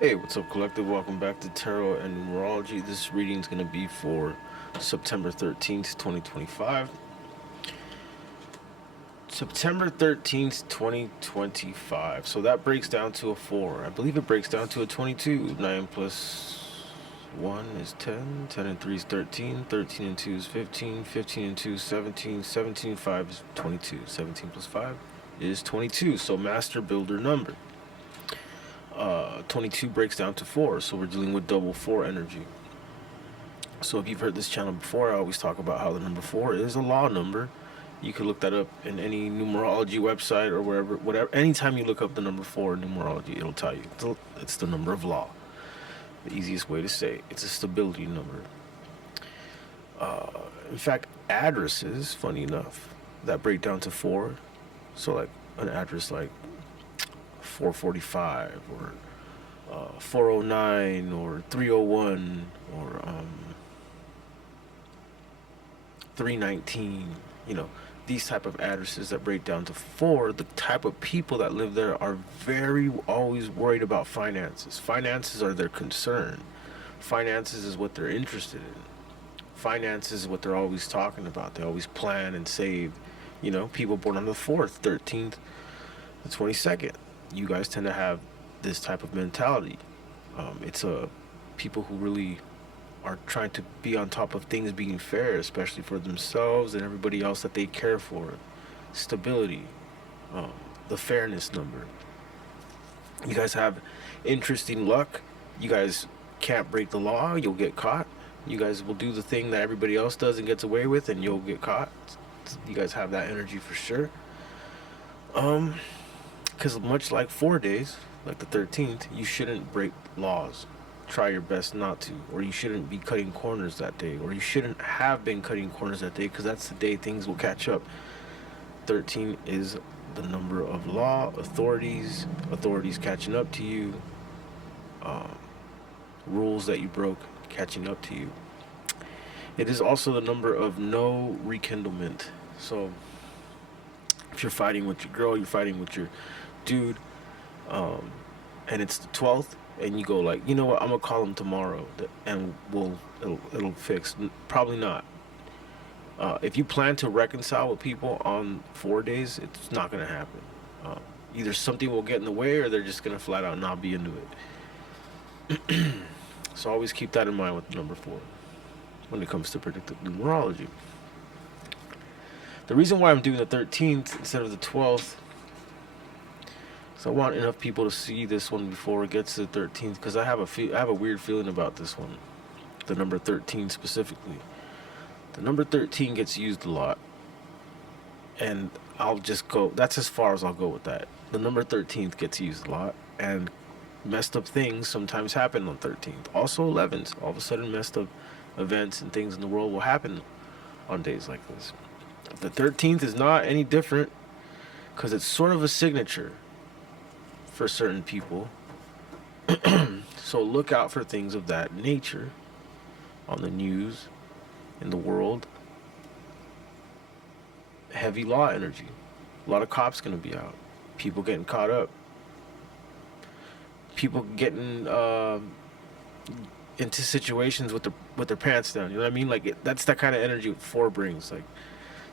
Hey, what's up, Collective? Welcome back to Tarot and Numerology. This reading is going to be for September 13th, 2025. September 13th, 2025. So that breaks down to a 4. I believe it breaks down to a 22. 9 plus 1 is 10. 10 and 3 is 13. 13 and 2 is 15. 15 and 2 is 17. 17 and 5 is 22. 17 plus 5 is 22. So master builder number. 22 breaks down to 4, so we're dealing with double 4 energy. So if you've heard this channel before, I always talk about how the number 4 is a law number. You can look that up in any numerology website or wherever, whatever. Anytime you look up the number 4 in numerology, it'll tell you it's the number of law. The easiest way to say it. It's a stability number. In fact, addresses, funny enough, that break down to 4. So like an address like 445 or 409 or 301 or 319, these type of addresses that break down to 4, the type of people that live there are very always worried about finances. Finances are their concern. Finances is what they're interested in. Finances is what they're always talking about. They always plan and save. People born on the 4th, 13th, the 22nd. You guys tend to have this type of mentality. It's people who really are trying to be on top of things being fair, especially for themselves and everybody else that they care for. Stability, the fairness number. You guys have interesting luck. You guys can't break the law. You'll get caught. You guys will do the thing that everybody else does and gets away with, and you'll get caught. You guys have that energy for sure. Because much like 4 days, like the 13th, you shouldn't break laws. Try your best not to. Or you shouldn't be cutting corners that day. Or you shouldn't have been cutting corners that day, because that's the day things will catch up. 13 is the number of law, authorities catching up to you, rules that you broke catching up to you. It is also the number of no rekindlement. So if you're fighting with your girl, you're fighting with your dude, and it's the 12th, and you go like, you know what, I'm gonna call him tomorrow, and it'll fix. Probably not. If you plan to reconcile with people on 4 days, it's not gonna happen. Either something will get in the way, or they're just gonna flat out not be into it. So always keep that in mind with number 4 when it comes to predictive numerology. The reason why I'm doing the 13th instead of the 12th, so I want enough people to see this one before it gets to the 13th, because I have a weird feeling about this one, the number 13 specifically. The number 13 gets used a lot, and I'll just go. That's as far as I'll go with that. The number 13th gets used a lot, and messed up things sometimes happen on 13th. Also 11s. All of a sudden, messed up events and things in the world will happen on days like this. The 13th is not any different, because it's sort of a signature for certain people. So look out for things of that nature on the news, in the world. Heavy law energy. A lot of cops going to be out. People getting caught up. People getting into situations with their pants down. You know what I mean? Like that's that kind of energy 4 brings. Like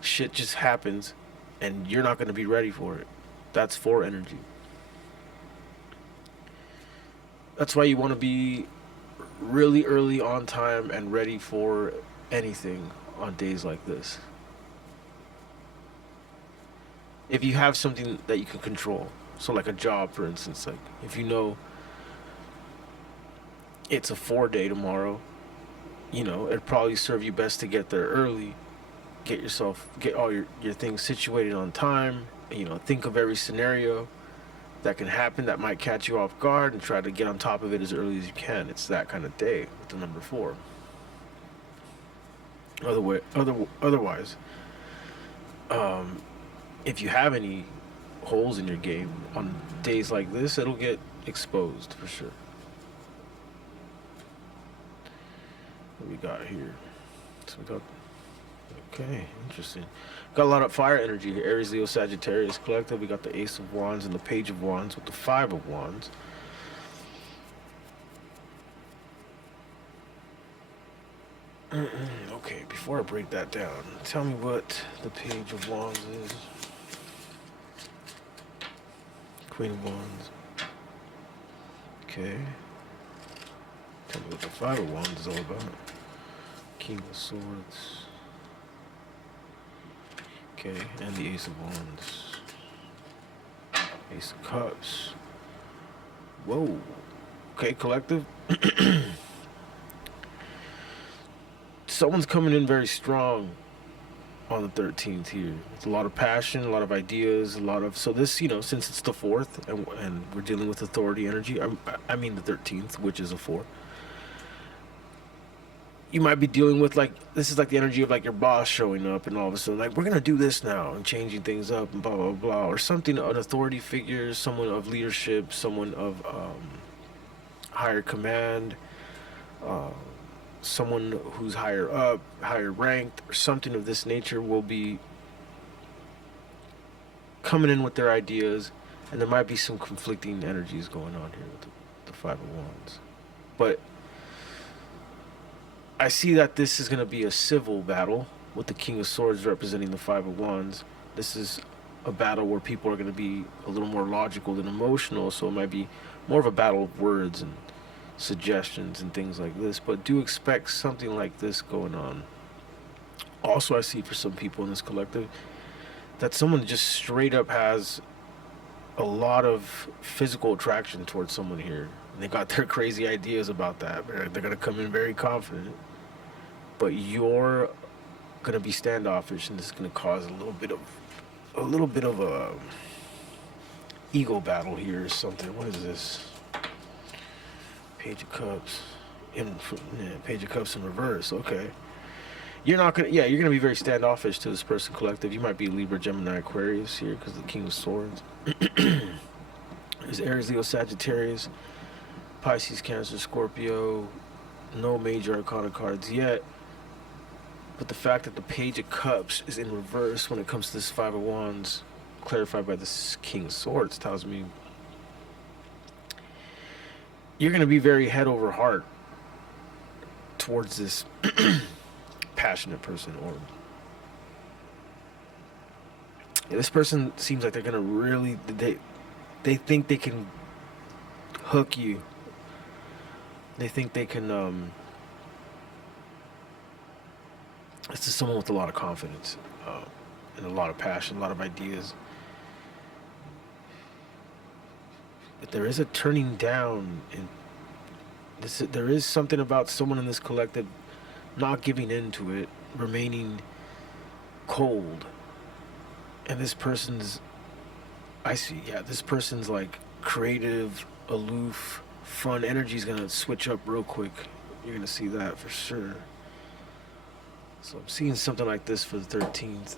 shit just happens, and you're not going to be ready for it. That's 4 energy. That's why you want to be really early on time and ready for anything on days like this. If you have something that you can control, so like a job, for instance, like if you know it's a 4 day tomorrow, it'd probably serve you best to get there early, get all your things situated on time, think of every scenario that can happen that might catch you off guard, and try to get on top of it as early as you can. It's that kind of day with the number 4. Otherwise, if you have any holes in your game on days like this, it'll get exposed for sure. What we got here? So we got, okay, interesting. Got a lot of fire energy here. Aries, Leo, Sagittarius collective. We got the Ace of Wands and the Page of Wands with the 5 of Wands. Okay, before I break that down, tell me what the Page of Wands is. Queen of Wands. Okay. Tell me what the Five of Wands is all about. King of Swords. Okay, and the Ace of Wands. Ace of Cups. Whoa. Okay, collective. Someone's coming in very strong on the 13th here. It's a lot of passion, a lot of ideas, a lot of... So this, since it's the 4th, and we're dealing with authority energy, I mean the 13th, which is a 4. You might be dealing with, this is like the energy of, your boss showing up and all of a sudden, we're going to do this now and changing things up and blah, blah, blah. Or something, an authority figure, someone of leadership, someone of higher command, someone who's higher up, higher ranked, or something of this nature will be coming in with their ideas, and there might be some conflicting energies going on here with the Five of Wands. But I see that this is going to be a civil battle with the King of Swords representing the Five of Wands. This is a battle where people are going to be a little more logical than emotional, so it might be more of a battle of words and suggestions and things like this. But do expect something like this going on. Also, I see for some people in this collective that someone just straight up has a lot of physical attraction towards someone here. They got their crazy ideas about that. They're going to come in very confident. But you're going to be standoffish, and this is going to cause a little bit of a ego battle here or something. What is this? Page of Cups. Page of Cups in reverse. Okay. You're going to be very standoffish to this person collective. You might be Libra, Gemini, Aquarius here because of the King of Swords. There's Aries, Leo, Sagittarius, Pisces, Cancer, Scorpio. No major arcana cards yet. But the fact that the Page of Cups is in reverse when it comes to this Five of Wands, clarified by this King of Swords, tells me you're going to be very head over heart towards this passionate person. Or this person seems like they're going to really... They think they can hook you. They think they can... This is someone with a lot of confidence and a lot of passion, a lot of ideas. But there is a turning down in this. There is something about someone in this collective not giving in to it, remaining cold. And this person's... this person's creative, aloof, fun energy is going to switch up real quick. You're going to see that for sure. So I'm seeing something like this for the 13th.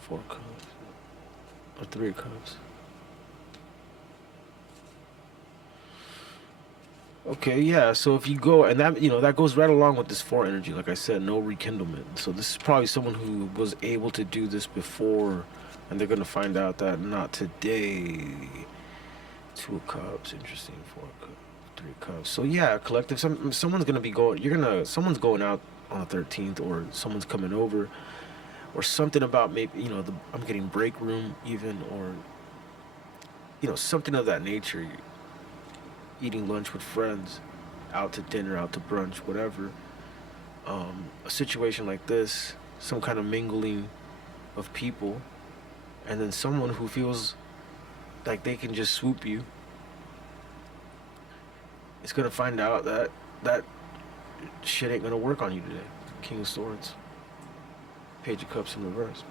Four cups. Or 3 cups. Okay, yeah, so if you go, and that goes right along with this 4 energy, like I said, no rekindlement. So this is probably someone who was able to do this before, and they're going to find out that not today. 2 of Cups, interesting. 4 cups, 3 cups. So yeah, collective, someone's going to be going, someone's going out on the 13th, or someone's coming over, or something about maybe, I'm getting break room even, or, something of that nature. Eating lunch with friends, out to dinner, out to brunch, whatever. A situation like this, some kind of mingling of people, and then someone who feels like they can just swoop you is going to find out that shit ain't going to work on you today. King of Swords. Page of Cups in reverse.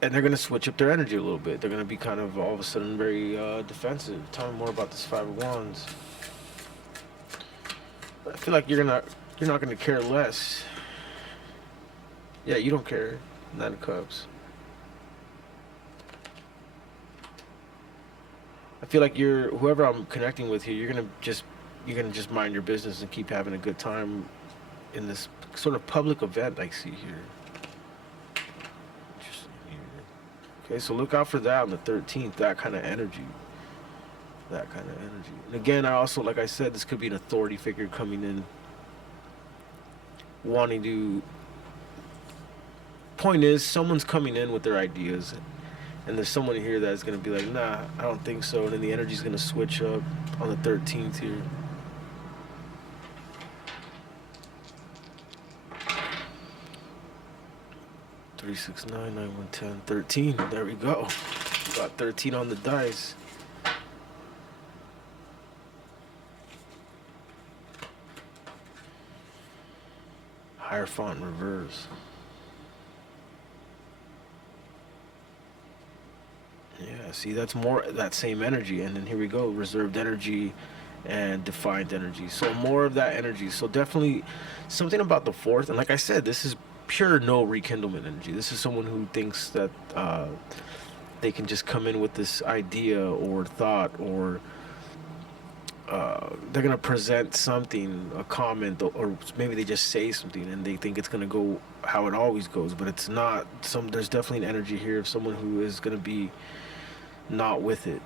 And they're going to switch up their energy a little bit. They're going to be kind of all of a sudden very defensive. Tell me more about this Five of Wands. I feel like you're not going to care less. Yeah, you don't care. 9 of Cups. I feel like whoever I'm connecting with here, you're gonna just mind your business and keep having a good time in this sort of public event I see here. Interesting here. Okay, so look out for that on the 13th, that kind of energy. That kind of energy. And again, I also, like I said, this could be an authority figure coming in, wanting to. Point is, someone's coming in with their ideas, and there's someone here that's going to be like, nah, I don't think so. And then the energy's going to switch up on the 13th here. Three, 6, 9, 9, 1, 10, 13. There we go. Got 13 on the dice. Hierophant in reverse. Yeah, see, that's more that same energy. And then here we go, reserved energy and defined energy. So more of that energy. So definitely something about the fourth. And like I said, this is pure no rekindlement energy. This is someone who thinks that they can just come in with this idea or thought, or they're gonna present something, a comment, or maybe they just say something and they think it's gonna go how it always goes, but it's not. There's definitely an energy here of someone who is gonna be not with it,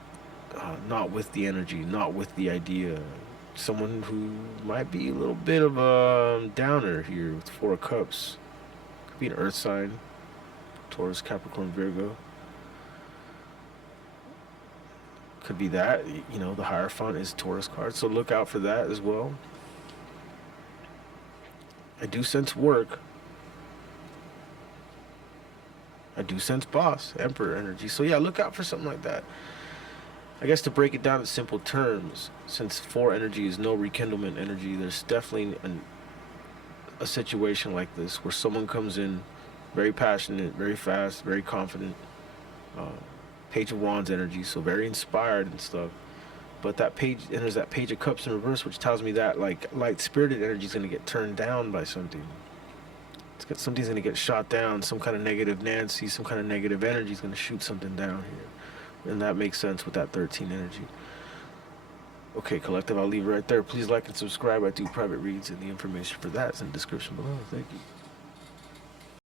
not with the energy, not with the idea. Someone who might be a little bit of a downer here with Four of Cups. Could be an Earth sign, Taurus, Capricorn, Virgo. Could be that, you know, the Hierophant is Taurus card, so look out for that as well. I do sense work. I do sense boss, Emperor energy. So yeah, look out for something like that. I guess to break it down in simple terms, since 4 energy is no rekindlement energy, there's definitely a situation like this where someone comes in very passionate, very fast, very confident. Page of Wands energy, so very inspired and stuff. But that page, and there's that Page of Cups in reverse, which tells me that like light-spirited energy is going to get turned down by something. Something's going to get shot down. Some kind of negative Nancy, some kind of negative energy is going to shoot something down here. And that makes sense with that 13 energy. Okay, collective, I'll leave it right there. Please like and subscribe. I do private reads, and the information for that is in the description below. Thank you.